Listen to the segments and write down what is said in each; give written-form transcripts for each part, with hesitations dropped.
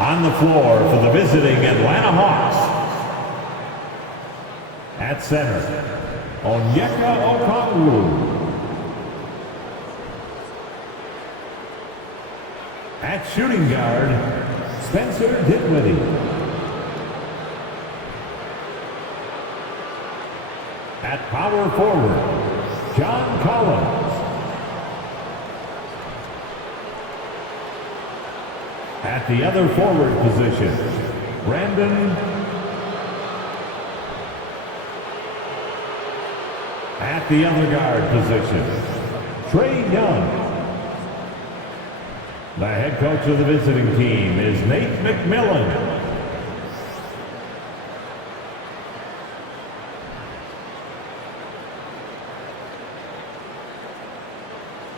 On the floor for the visiting Atlanta Hawks. At center, Onyeka Okongwu. At shooting guard, Spencer Dinwiddie. At power forward, John Collins. At the other forward position, Brandon. At the other guard position, Trae Young. The head coach of the visiting team is Nate McMillan.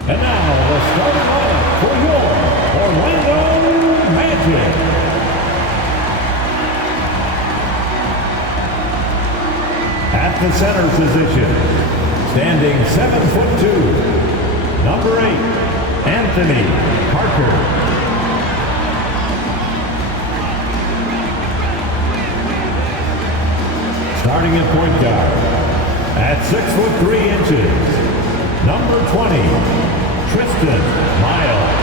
And now the starting lineup for your Orlando Magic. At the center position, standing 7'2", number 8, Anthony Parker. Starting at point guard, at 6'3", number 20, Tristan Miles.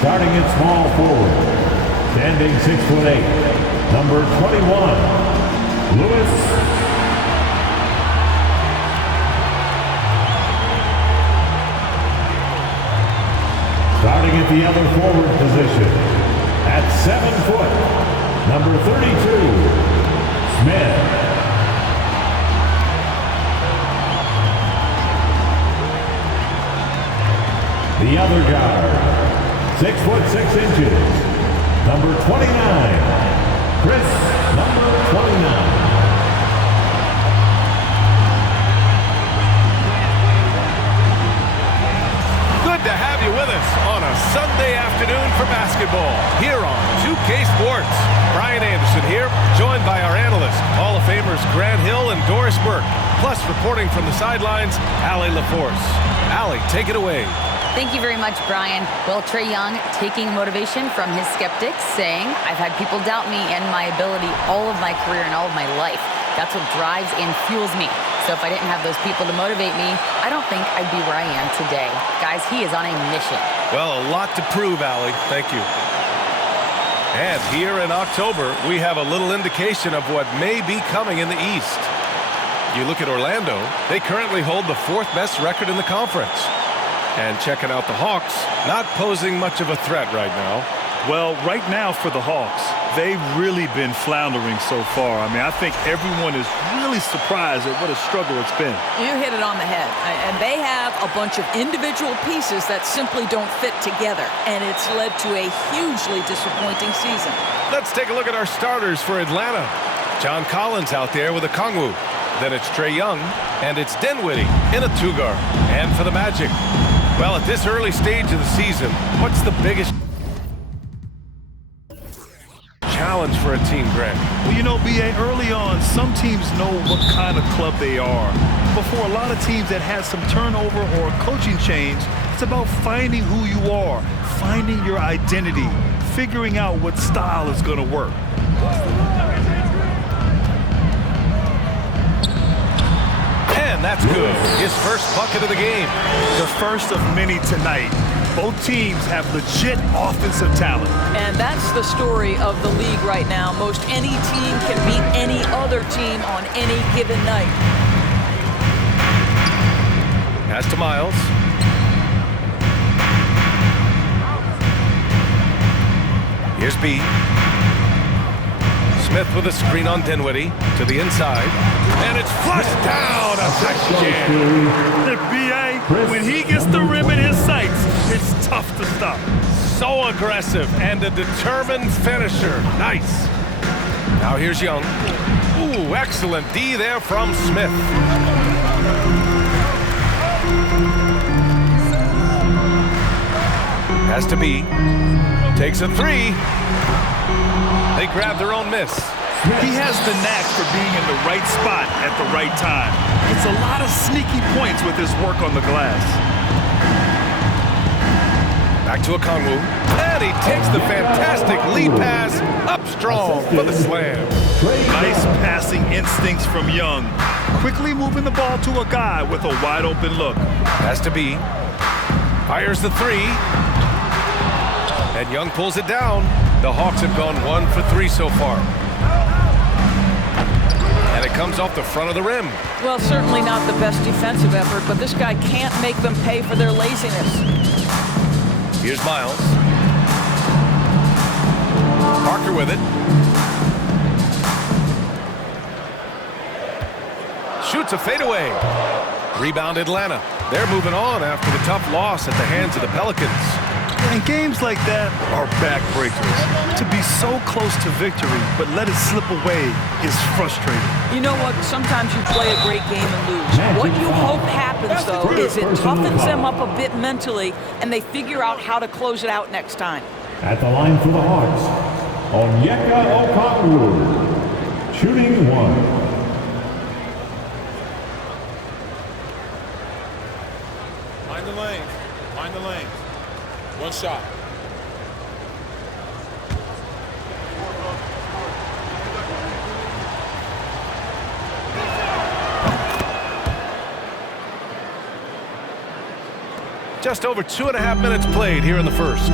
Starting at small forward, standing 6'8", number 21, Lewis. Starting at the other forward position, at 7 foot, number 32, Smith. The other guard, 6'6", number 29, Chris, number 29. Good to have you with us on a Sunday afternoon for basketball here on 2K Sports. Brian Anderson here, joined by our analysts, Hall of Famers Grant Hill and Doris Burke. Plus, reporting from the sidelines, Allie LaForce. Allie, take it away. Thank you very much, Brian. Well, Trae Young taking motivation from his skeptics, saying, I've had people doubt me and my ability all of my career and all of my life. That's what drives and fuels me. So if I didn't have those people to motivate me, I don't think I'd be where I am today. Guys, he is on a mission. Well, a lot to prove, Allie. Thank you. And here in October, we have a little indication of what may be coming in the East. You look at Orlando, they currently hold the 4th best record in the conference. And checking out the Hawks, not posing much of a threat right now. Well, right now for the Hawks, they've really been floundering so far. I mean, I think everyone is really surprised at what a struggle it's been. You hit it on the head. And they have a bunch of individual pieces that simply don't fit together. And it's led to a hugely disappointing season. Let's take a look at our starters for Atlanta. John Collins out there with Okongwu. Then it's Trae Young, and it's Dinwiddie in a 2-guard. And for the Magic, well, at this early stage of the season, what's the biggest challenge for a team, Grant? Well, you know, B.A., early on, some teams know what kind of club they are. But for a lot of teams that has some turnover or a coaching change, it's about finding who you are, finding your identity, figuring out what style is going to work. And that's good. His first bucket of the game. The first of many tonight. Both teams have legit offensive talent. And that's the story of the league right now. Most any team can beat any other team on any given night. Pass to Miles. Here's B. Smith with a screen on Dinwiddie to the inside. And it's flushed down. A nice jam. The B.A., when he gets the rim in his sights, it's tough to stop. So aggressive and a determined finisher. Nice. Now here's Young. Ooh, excellent D there from Smith. Has to be. Takes a 3. They grab their own miss. He has the knack for being in the right spot at the right time. It's a lot of sneaky points with his work on the glass. Back to Okongwu. And he takes the fantastic lead pass up strong for the slam. Nice passing instincts from Young. Quickly moving the ball to a guy with a wide open look. Has to be. Fires the three. And Young pulls it down. The Hawks have gone 1 for 3 so far. And it comes off the front of the rim. Well, certainly not the best defensive effort, but this guy can't make them pay for their laziness. Here's Miles. Parker with it. Shoots a fadeaway. Rebound Atlanta. They're moving on after the tough loss at the hands of the Pelicans. And games like that are backbreakers. To be so close to victory, but let it slip away is frustrating. You know what? Sometimes you play a great game and lose. What you hope happens, though, is it toughens them up a bit mentally, and they figure out how to close it out next time. At the line for the Hawks, Onyeka Okongwu, shooting 1. Mind the lane. Mind the lane. One shot. Just over 2.5 minutes played here in the first.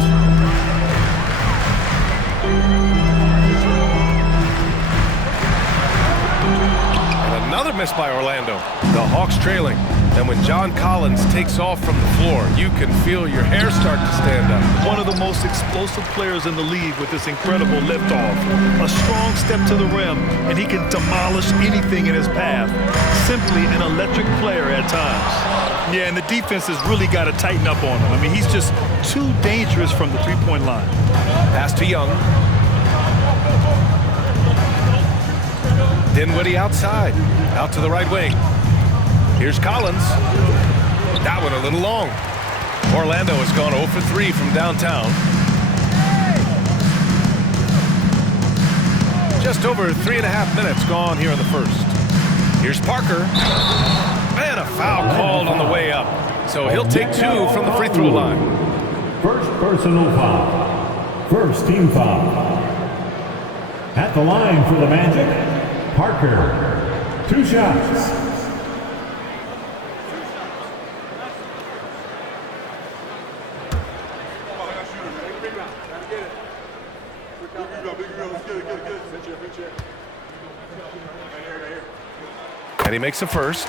And another miss by Orlando. The Hawks trailing. And when John Collins takes off from the floor, you can feel your hair start to stand up. One of the most explosive players in the league with this incredible liftoff. A strong step to the rim, and he can demolish anything in his path. Simply an electric player at times. Yeah, and the defense has really got to tighten up on him. I mean, he's just too dangerous from the three-point line. Pass to Young. Dinwiddie outside. Out to the right wing. Here's Collins. That one a little long. Orlando has gone 0 for 3 from downtown. Just over 3.5 minutes gone here in the first. Here's Parker. And a foul called on the way up. So he'll take 2 from the free throw line. First personal foul. First team foul. At the line for the Magic, Parker. 2 shots. And he makes the first.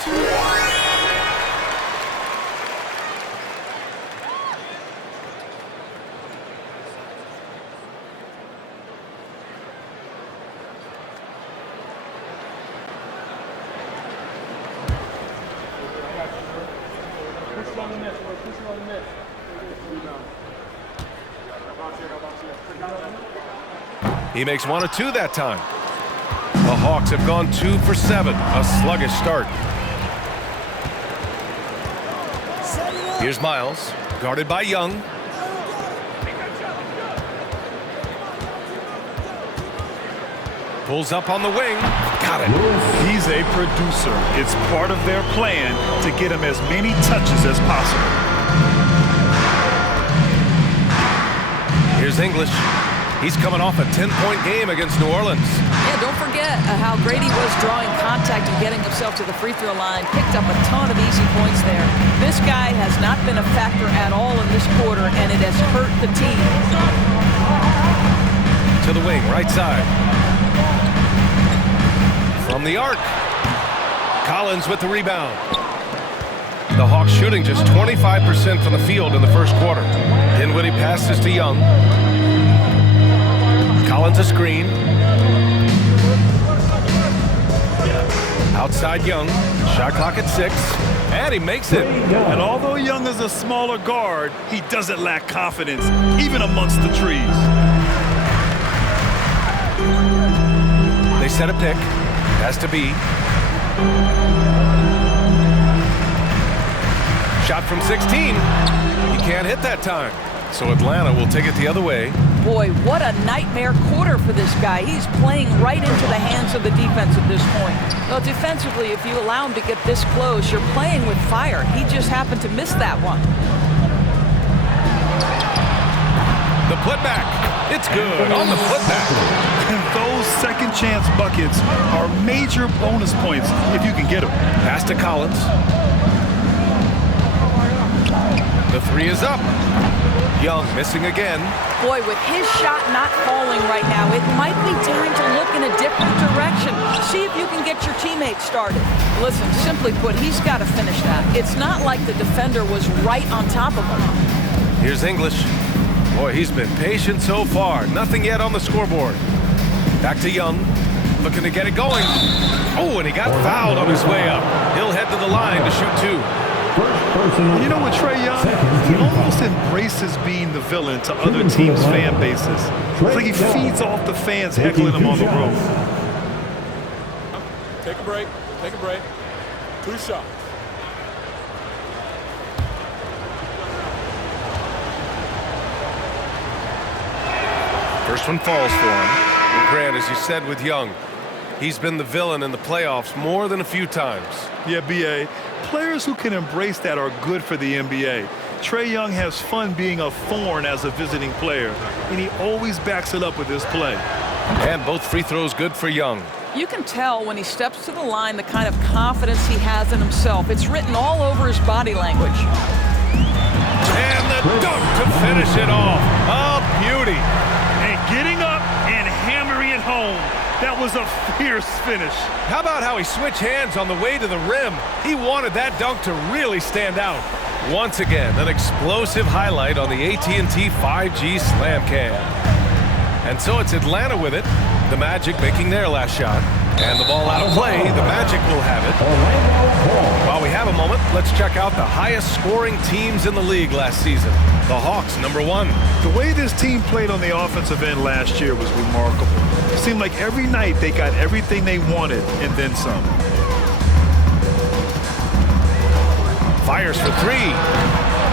He makes 1 or 2 that time. The Hawks have gone 2 for 7, a sluggish start. Here's Miles, guarded by Young. Pulls up on the wing. Got it. He's a producer. It's part of their plan to get him as many touches as possible. Here's English. He's coming off a 10-point game against New Orleans. Yeah, don't forget how great he was drawing contact and getting himself to the free throw line. Picked up a ton of easy points there. This guy has not been a factor at all in this quarter, and it has hurt the team. To the wing, right side. From the arc. Collins with the rebound. The Hawks shooting just 25% from the field in the first quarter. Dinwiddie passes to Young. Collins a screen. Outside Young. Shot clock at 6. And he makes it. And although Young is a smaller guard, he doesn't lack confidence, even amongst the trees. They set a pick. Has to be. Shot from 16. He can't hit that time. So Atlanta will take it the other way. Boy, what a nightmare quarter for this guy. He's playing right into the hands of the defense at this point. Well, defensively, if you allow him to get this close, you're playing with fire. He just happened to miss that one. The putback. It's good on the putback. And those second chance buckets are major bonus points if you can get them. Pass to Collins. The three is up. Young missing again. Boy, with his shot not falling right now, it might be time to look in a different direction. See if you can get your teammates started. Listen, simply put, he's got to finish that. It's not like the defender was right on top of him. Here's English. Boy, he's been patient so far. Nothing yet on the scoreboard. Back to Young. Looking to get it going. Oh, and he got fouled on his way up. He'll head to the line to shoot two. You know what, Trae Young? He almost embraces being the villain to other teams' fan bases. It's like he feeds off the fans heckling him on the road. Take a break. Take a break. 2 shots. First one falls for him. And Grant, as you said with Young, he's been the villain in the playoffs more than a few times. Yeah, B.A. Players who can embrace that are good for the NBA. Trae Young has fun being a thorn as a visiting player, and he always backs it up with his play. And both free throws good for Young. You can tell when he steps to the line the kind of confidence he has in himself. It's written all over his body language. And the dunk to finish it off. A beauty. And getting up and hammering it home. That was a fierce finish. How about how he switched hands on the way to the rim? He wanted that dunk to really stand out. Once again, an explosive highlight on the AT&T 5G Slam Cam. And so it's Atlanta with it. The Magic making their last shot. And the ball out of play. The Magic will have it. While we have a moment, let's check out the highest scoring teams in the league last season. The Hawks, #1. The way this team played on the offensive end last year was remarkable. It seemed like every night they got everything they wanted and then some. Fires for three.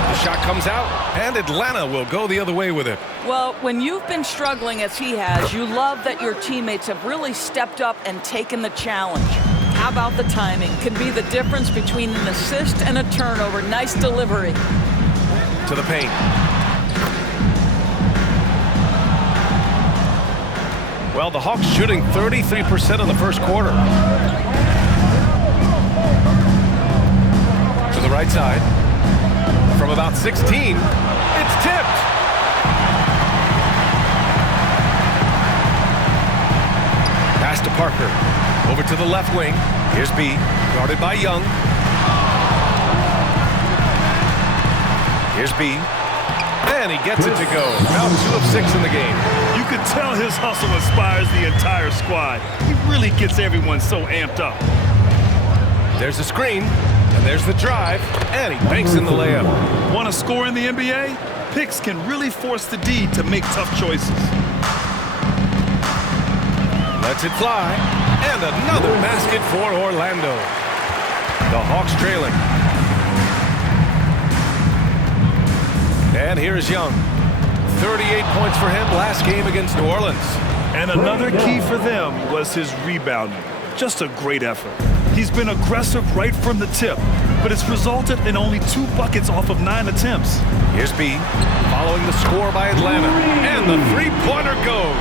The shot comes out, and Atlanta will go the other way with it. Well, when you've been struggling as he has, you love that your teammates have really stepped up and taken the challenge. How about the timing? Can be the difference between an assist and a turnover. Nice delivery. To the paint. Well, the Hawks shooting 33% in the first quarter. To the right side. From about 16, it's tipped. Pass to Parker. Over to the left wing. Here's B, guarded by Young. Here's B. And he gets it to go. Now 2 of 6 in the game. You can tell his hustle inspires the entire squad. He really gets everyone so amped up. There's the screen, and there's the drive, and he banks in the layup. Want to score in the NBA? Picks can really force the D to make tough choices. Lets it fly, and another basket for Orlando. The Hawks trailing. And here's Young. 38 points for him last game against New Orleans. And another key for them was his rebounding. Just a great effort. He's been aggressive right from the tip, but it's resulted in only 2 buckets off of 9 attempts. Here's B, following the score by Atlanta. And the three-pointer goes.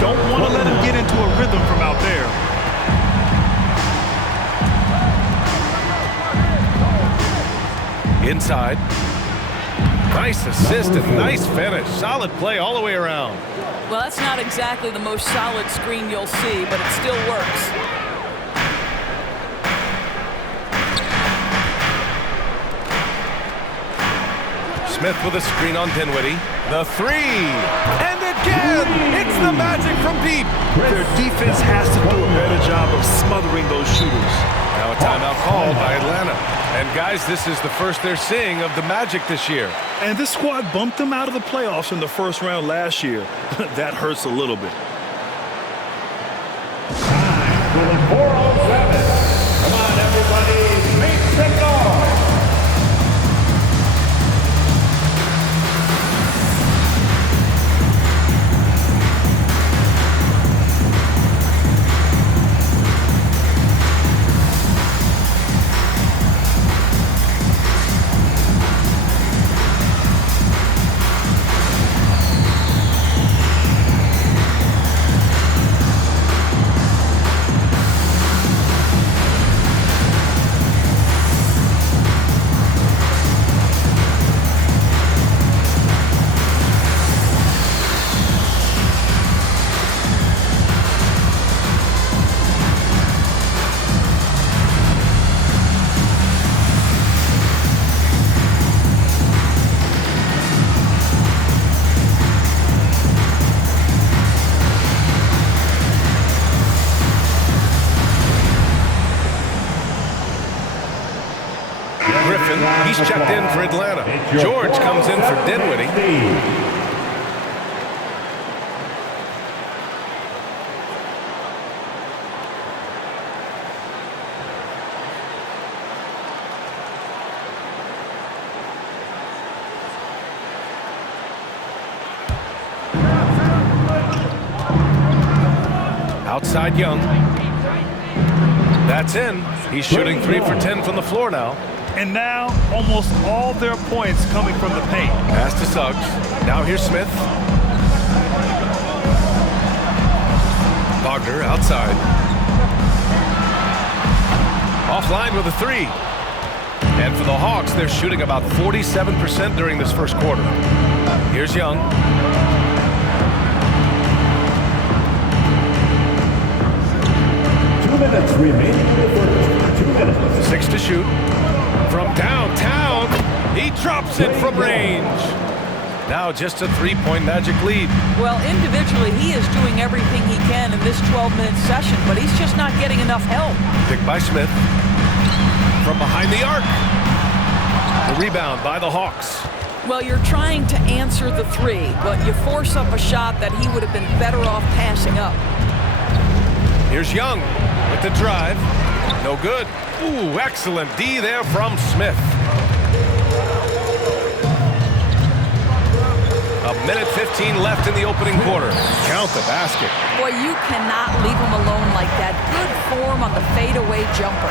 Don't want to let him get into a rhythm from out there. Inside. Nice assist and nice finish. Solid play all the way around. Well, that's not exactly the most solid screen you'll see, but it still works. Smith with a screen on Dinwiddie. The three. And again, it's the Magic from deep. Their defense has to do a better job of smothering those shooters. Now a timeout called by Atlanta. And guys, this is the first they're seeing of the Magic this year. And this squad bumped them out of the playoffs in the first round last year. That hurts a little bit. Time for the 407. Come on, everybody, make some noise. He's checked in for Atlanta. George comes in for Dinwiddie. Outside Young. That's in. He's shooting 3 for 10 from the floor now. And now, almost all their points coming from the paint. Pass to Suggs. Now here's Smith. Wagner outside. Offline with a 3. And for the Hawks, they're shooting about 47% during this first quarter. Here's Young. 2 minutes remaining in the first. 2 minutes. 6 to shoot. From downtown, he drops it from range. Now just a 3-point Magic lead. Well, individually, he is doing everything he can in this 12-minute session, but he's just not getting enough help. Picked by Smith. From behind the arc. The rebound by the Hawks. Well, you're trying to answer the 3, but you force up a shot that he would have been better off passing up. Here's Young with the drive. No good. Ooh, excellent D there from Smith. A minute 15 left in the opening quarter. Count the basket. Boy, you cannot leave him alone like that. Good form on the fadeaway jumper.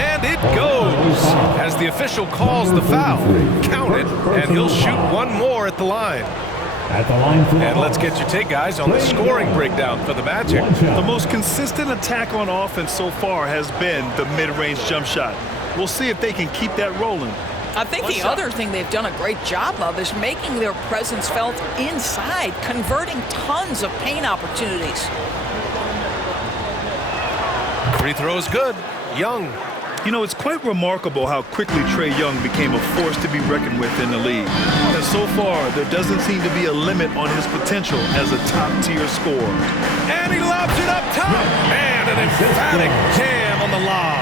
And it goes as the official calls the foul. Count it, and he'll shoot one more at the line. At the line for And let's get your take, guys, on the scoring breakdown for the Magic. The most consistent attack on offense so far has been the mid-range jump shot. We'll see if they can keep that rolling. I think the other thing they've done a great job of is making their presence felt inside, converting tons of paint opportunities. Free throw is good. Young. You know, it's quite remarkable how quickly Trae Young became a force to be reckoned with in the league. And so far, there doesn't seem to be a limit on his potential as a top-tier scorer. And he lobs it up top. Man, an emphatic jam on the lob.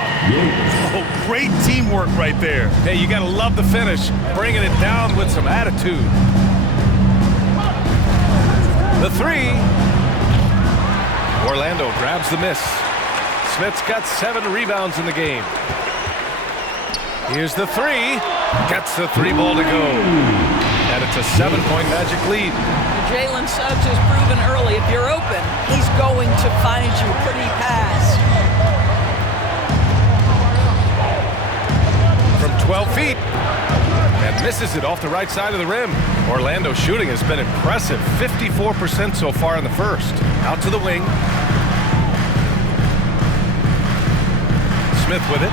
Oh, great teamwork right there. Hey, you got to love the finish. Bringing it down with some attitude. The 3. Orlando grabs the miss. Smith's got 7 rebounds in the game. Here's the 3. Gets the 3 ball to go. And it's a 7-point Magic lead. Jalen Suggs has proven early, if you're open, he's going to find you. Pretty pass. From 12 feet. And misses it off the right side of the rim. Orlando's shooting has been impressive. 54% so far in the first. Out to the wing. Smith with it.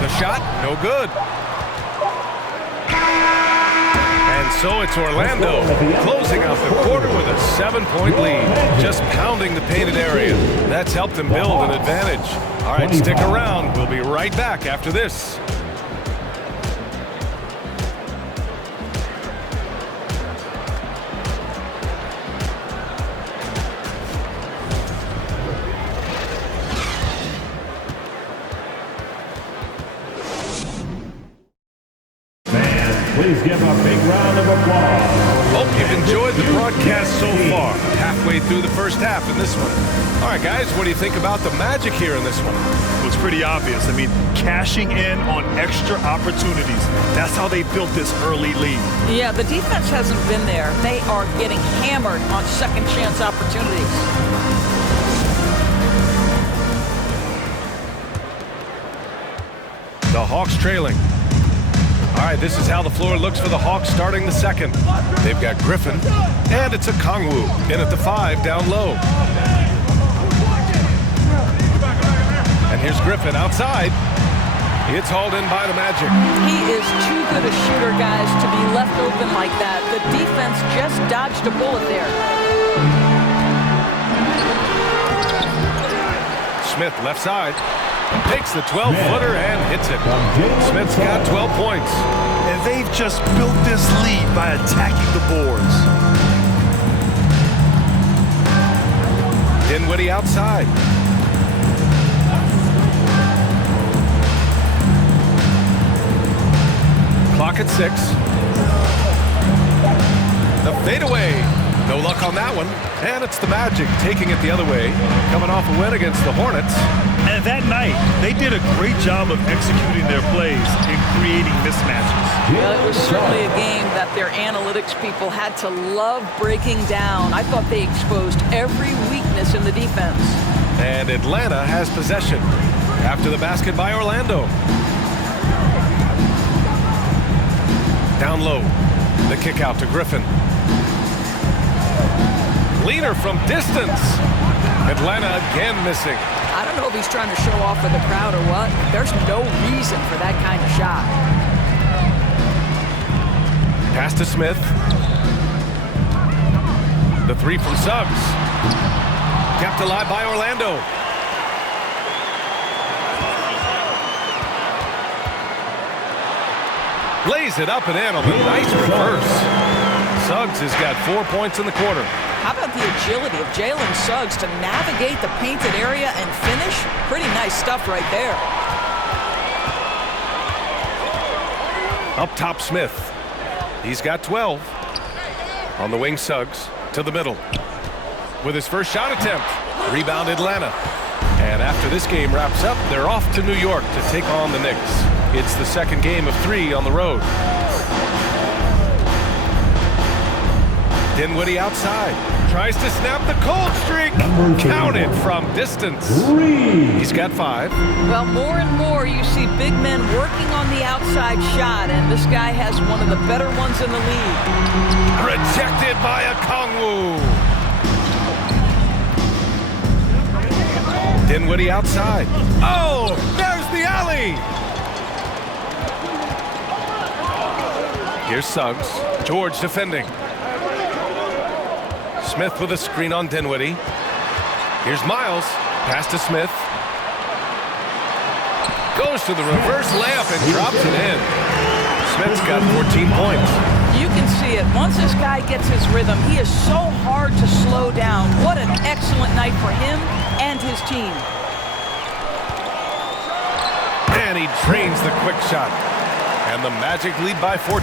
The shot, no good. And so it's Orlando closing out the quarter with a 7-point lead. Just pounding the painted area. That's helped them build an advantage. All right, stick around. We'll be right back after this. Please give a big round of applause. Hope you've enjoyed the broadcast so far. Halfway through the first half in this one. All right, guys, what do you think about the Magic here in this one? Well, it's pretty obvious. I mean, cashing in on extra opportunities. That's how they built this early lead. Yeah, the defense hasn't been there. They are getting hammered on second chance opportunities. The Hawks trailing. All right, this is how the floor looks for the Hawks starting the second. They've got Griffin, and it's a Kongwu in at the 5 down low. And here's Griffin outside. It's hauled in by the Magic. He is too good a shooter, guys, to be left open like that. The defense just dodged a bullet there. Smith left side. Takes the 12-footer and hits it. Smith's got 12 points. And they've just built this lead by attacking the boards. Dinwiddie outside. at 6. The fadeaway. No luck on that one. And it's the Magic taking it the other way, coming off a win against the Hornets. And that night, they did a great job of executing their plays and creating mismatches. Well, it was certainly a game that their analytics people had to love breaking down. I thought they exposed every weakness in the defense. And Atlanta has possession after the basket by Orlando. Down low. The kick out to Griffin. Leaner from distance. Atlanta again missing. I don't know if he's trying to show off for the crowd or what. There's no reason for that kind of shot. Pass to Smith. The 3 from Suggs. Kept alive by Orlando. Lays it up and in on the nice reverse. Suggs has got 4 points in the quarter. How about the agility of Jalen Suggs to navigate the painted area and finish? Pretty nice stuff right there. Up top, Smith. He's got 12. On the wing, Suggs to the middle. With his first shot attempt. Rebound Atlanta. And after this game wraps up, they're off to New York to take on the Knicks. It's the second game of 3 on the road. Dinwiddie outside. Tries to snap the cold streak. Counted from distance. 3. He's got 5. Well, more and more you see big men working on the outside shot, and this guy has one of the better ones in the league. Rejected by Okongwu. Dinwiddie outside. Oh, there's the alley. Here's Suggs. George defending. Smith with a screen on Dinwiddie. Here's Miles. Pass to Smith. Goes to the reverse layup and drops it in. Smith's got 14 points. You can see it. Once this guy gets his rhythm, he is so hard to slow down. What an excellent night for him and his team. And he drains the quick shot. And the Magic lead by 14.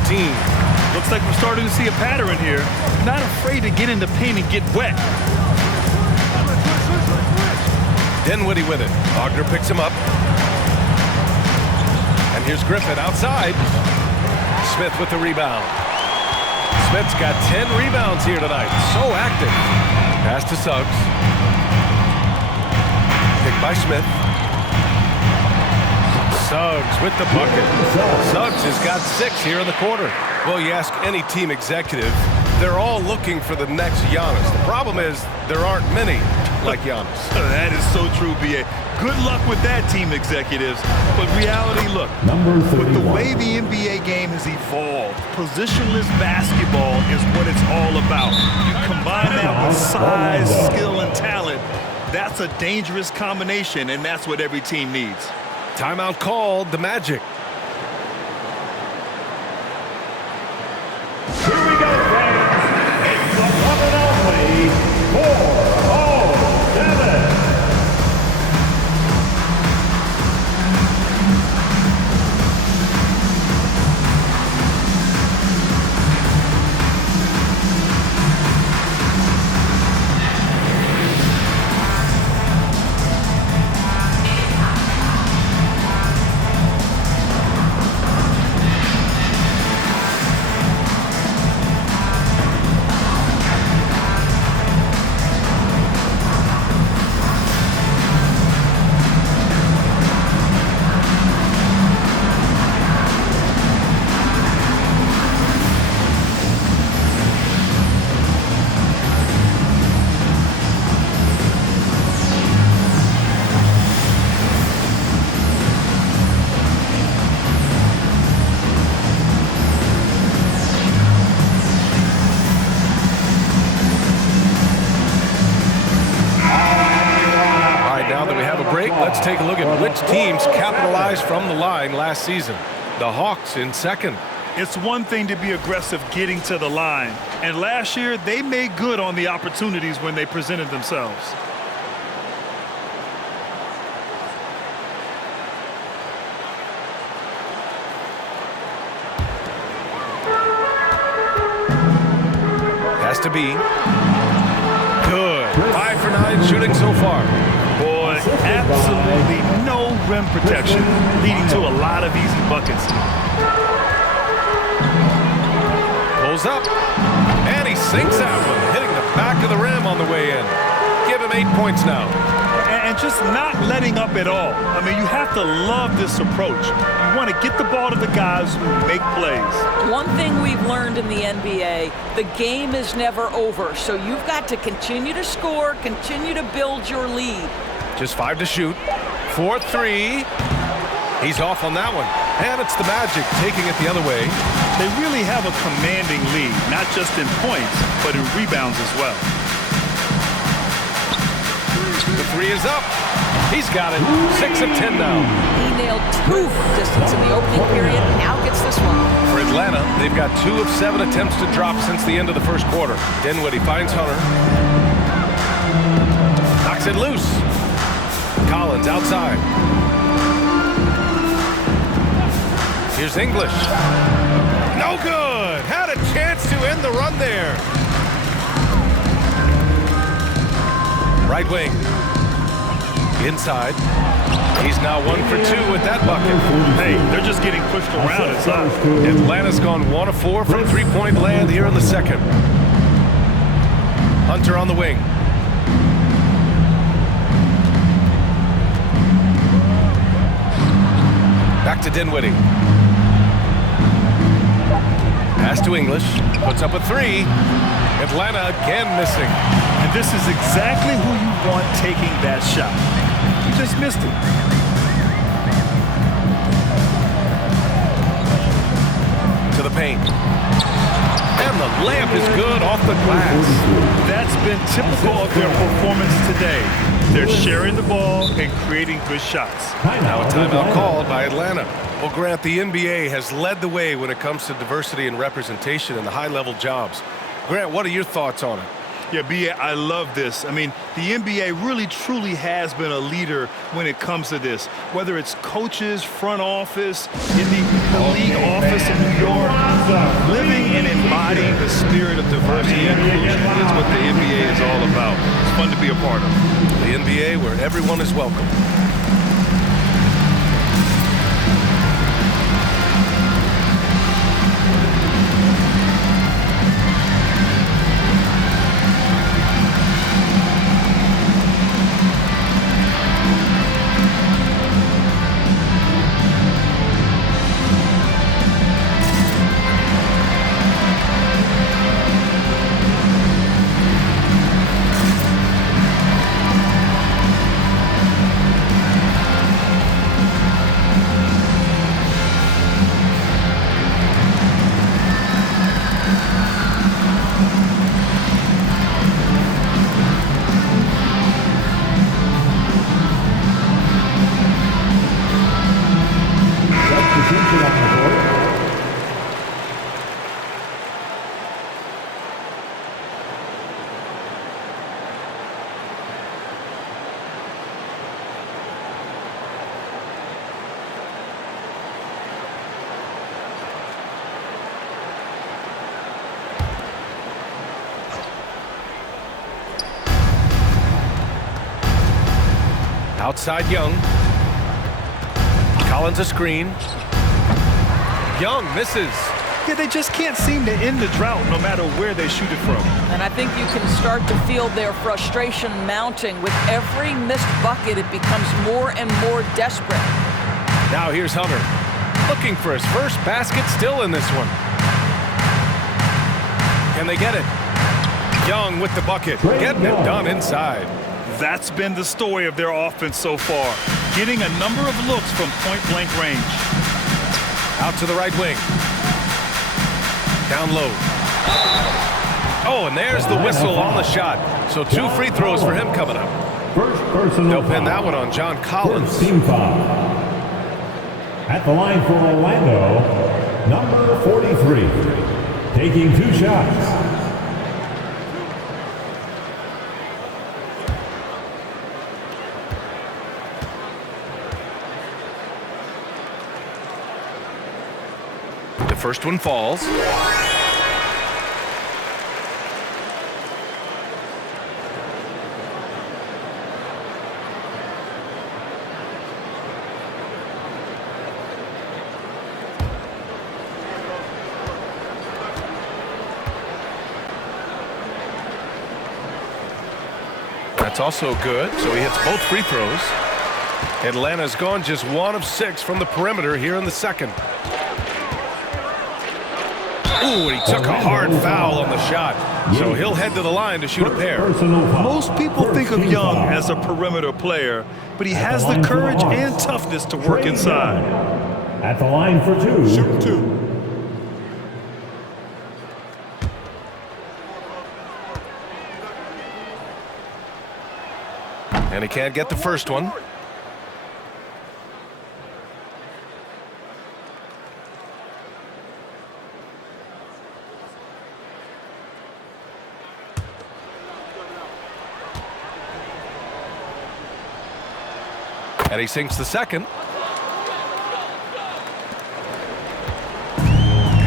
Looks like we're starting to see a pattern here. Not afraid to get in the paint and get wet. Dinwiddie with it. Wagner picks him up. And here's Griffin outside. Smith with the rebound. Smith's got 10 rebounds here tonight. So active. Pass to Suggs. Picked by Smith. Suggs with the bucket. Suggs has got 6 here in the quarter. Well, you ask any team executive, they're all looking for the next Giannis. The problem is there aren't many like Giannis. That is so true, B.A. Good luck with that, team executives. But reality, look, with the way the NBA game has evolved, positionless basketball is what it's all about. You combine that with size, skill, and talent. That's a dangerous combination, and that's what every team needs. Timeout called, the Magic. Here we go, fans. It's the one and only 407. Let's take a look at which teams capitalized from the line last season. The Hawks in second. It's one thing to be aggressive getting to the line. And last year, they made good on the opportunities when they presented themselves. Has to be. Good. 5 for 9 shooting so far. Boy, absolutely no rim protection, leading to a lot of easy buckets. Pulls up. And he sinks that one, hitting the back of the rim on the way in. Give him 8 points now. And just not letting up at all. I mean, you have to love this approach. You want to get the ball to the guys who make plays. One thing we've learned in the NBA, the game is never over. So you've got to continue to score, continue to build your lead. Just 5 to shoot. 4-3. He's off on that one. And it's the Magic taking it the other way. They really have a commanding lead, not just in points, but in rebounds as well. The 3 is up. He's got it. 6 of 10 now. He nailed 2 from distance in the opening period. Now gets this one. For Atlanta, they've got 2 of 7 attempts to drop since the end of the first quarter. Dinwiddie finds Hunter. Knocks it loose. Collins outside. Here's English. No good. Had a chance to end the run there. Right wing. Inside. He's now 1 for 2 with that bucket. Hey, they're just getting pushed around inside. Atlanta's gone 1 of 4 from three-point land here in the second. Hunter on the wing. Back to Dinwiddie. Pass to English. Puts up a 3. Atlanta again missing. And this is exactly who you want taking that shot. You just missed it. To the paint. And the layup is good off the glass. That's been typical of their performance today. They're sharing the ball and creating good shots. Now a timeout called by Atlanta. Well, Grant, the NBA has led the way when it comes to diversity and representation in the high-level jobs. Grant, what are your thoughts on it? Yeah, B.A., I love this. I mean, the NBA really truly has been a leader when it comes to this. Whether it's coaches, front office, in the league office in New York, living and embodying the spirit of diversity and inclusion is what the NBA is all about. It's fun to be a part of. The NBA where everyone is welcome. Outside Young. Collins a screen. Young misses. Yeah, they just can't seem to end the drought no matter where they shoot it from. And I think you can start to feel their frustration mounting. With every missed bucket, it becomes more and more desperate. Now here's Hunter. Looking for his first basket, still in this one. Can they get it? Young with the bucket. Getting it done inside. That's been the story of their offense so far. Getting a number of looks from point-blank range. Out to the right wing. Down low. Oh, and there's the whistle on the shot. So 2 free throws for him coming up. They'll pin that one on John Collins. First team foul. At the line for Orlando, number 43. Taking 2 shots. The first one falls. That's also good, so he hits both free throws. Atlanta's gone just 1 of 6 from the perimeter here in the second. Ooh, and he took a hard foul on the shot. So he'll head to the line to shoot a pair. Most people think of Young as a perimeter player, but he has the courage and toughness to work inside. At the line for 2. Shoot 2. And he can't get the first one. And he sinks the second.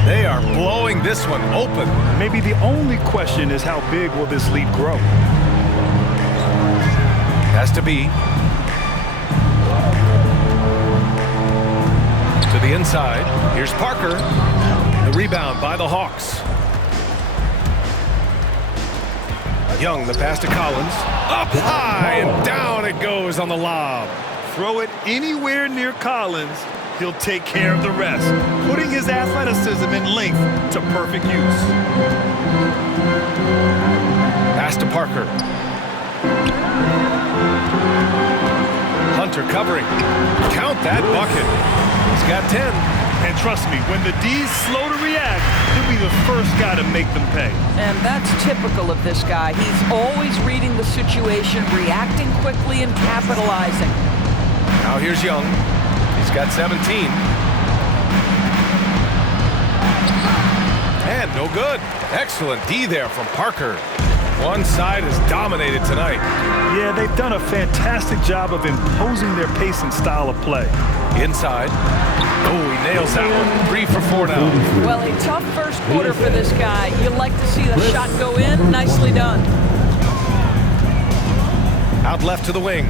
They are blowing this one open. Maybe the only question is how big will this lead grow? Has to be. To the inside. Here's Parker. The rebound by the Hawks. Young, the pass to Collins. Up high and down it goes on the lob. Throw it anywhere near Collins, he'll take care of the rest, putting his athleticism and length to perfect use. Pass to Parker. Hunter covering. Count that bucket. He's got 10. And trust me, when the D's slow to react, he'll be the first guy to make them pay. And that's typical of this guy. He's always reading the situation, reacting quickly and capitalizing. Now here's Young. He's got 17. And no good. Excellent D there from Parker. One side is dominated tonight. Yeah, they've done a fantastic job of imposing their pace and style of play. Inside. Oh, he nails that one. 3 for 4 now. Well, a tough first quarter for this guy. You'd like to see the shot go in. Nicely done. Out left to the wing.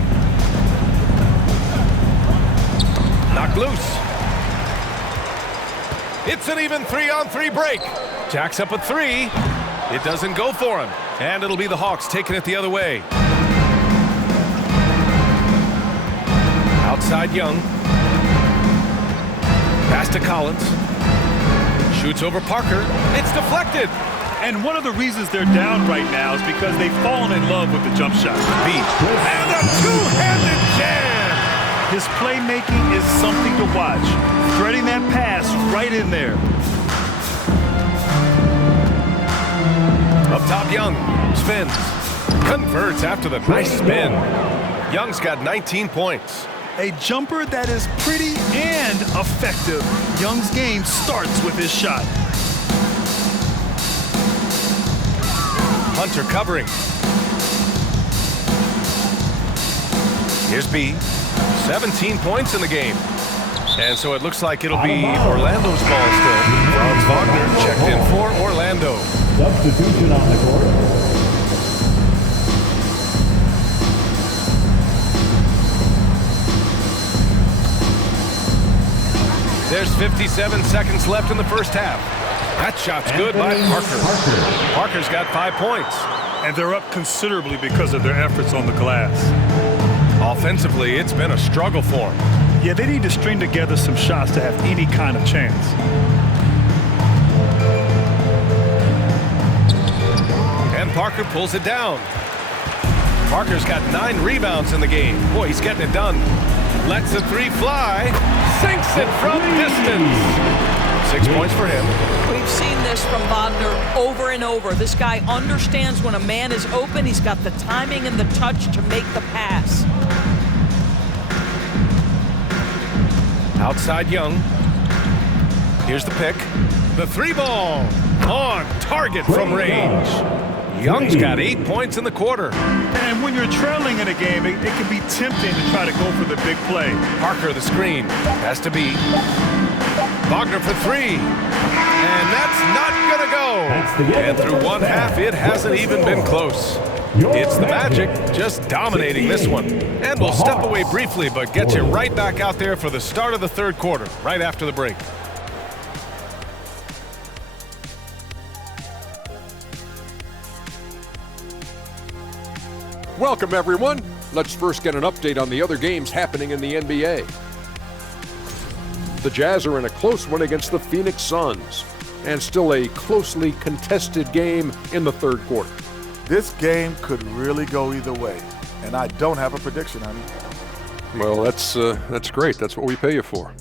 Knocked loose. It's an even 3-on-3 break. Jacks up a 3. It doesn't go for him. And it'll be the Hawks taking it the other way. Outside Young. Pass to Collins. Shoots over Parker. It's deflected. And one of the reasons they're down right now is because they've fallen in love with the jump shot. Beat. And a two-handed jam. His playmaking is something to watch. Threading that pass right in there. Up top, Young. Spins. Converts after the nice spin. Young's got 19 points. A jumper that is pretty and effective. Young's game starts with his shot. Hunter covering. Here's B. 17 points in the game. And so it looks like it'll be Orlando's ball still. Franz Wagner checked in for Orlando. Substitution on the court. There's 57 seconds left in the first half. That shot's good by Parker. Parker's got 5 points. And they're up considerably because of their efforts on the glass. Offensively, it's been a struggle for them. Yeah, they need to string together some shots to have any kind of chance. And Parker pulls it down. Parker's got 9 rebounds in the game. Boy, he's getting it done. Lets the 3 fly. Sinks it from distance. 6 points for him. We've seen this from Wagner over and over. This guy understands when a man is open. He's got the timing and the touch to make the pass. Outside Young. Here's the pick. The 3 ball. On target from range. Young's got 8 points in the quarter. And when you're trailing in a game, it can be tempting to try to go for the big play. Parker the screen. Has to be. Wagner for 3. And that's not going to go. And through one half, it hasn't even been close. It's the Magic just dominating this one. And we'll step away briefly, but get you right back out there for the start of the third quarter, right after the break. Welcome, everyone. Let's first get an update on the other games happening in the NBA. The Jazz are in a close one against the Phoenix Suns, and still a closely contested game in the third quarter. This game could really go either way, and I don't have a prediction, honey. Well, that's great. That's what we pay you for.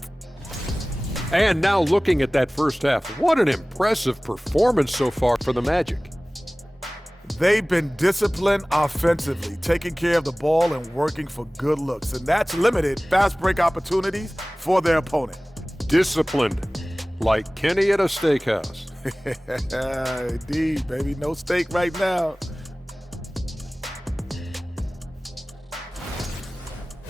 And now looking at that first half, what an impressive performance so far for the Magic. They've been disciplined offensively, taking care of the ball and working for good looks, and that's limited fast break opportunities for their opponent. Disciplined, like Kenny at a steakhouse. Indeed, baby. No steak right now.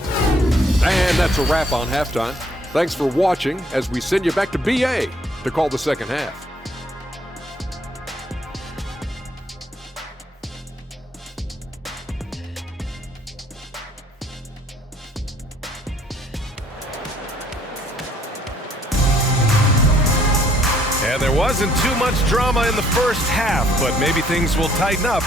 And that's a wrap on halftime. Thanks for watching as we send you back to BA to call the second half. And there wasn't too much drama in the first half, but maybe things will tighten up.